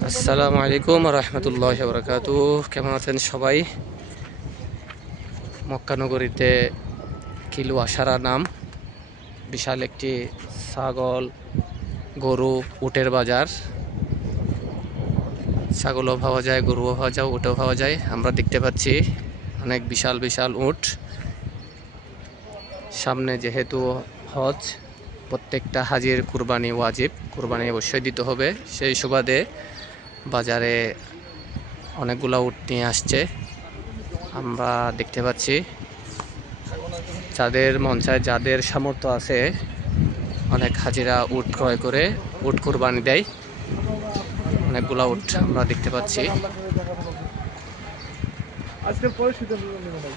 আসসালামু আলাইকুম রহমতুল্লাহ বরকাত কেমন আছেন সবাই? মক্কানগরীতে কিলু আশারা নাম। বিশাল একটি ছাগল, গরু, উটের বাজার। ছাগলও পাওয়া যায়, গরুও পাওয়া যায়, উটেও পাওয়া যায়। আমরা দেখতে পাচ্ছি অনেক বিশাল বিশাল উট। সামনে যেহেতু হজ, প্রত্যেকটা হাজির কুরবানি ওয়াজিব। কুরবানি অবশ্যই দিতে হবে। সেই সুবাদে বাজারে অনেকগুলো উট নিয়ে আসছে। আমরা দেখতে পাচ্ছি, যাদের মন চায়, যাদের সামর্থ্য আছে, অনেক হাজিরা উট ক্রয় করে, উট কুরবানি দেয়। অনেকগুলো উট আমরা দেখতে পাচ্ছি। নেবেন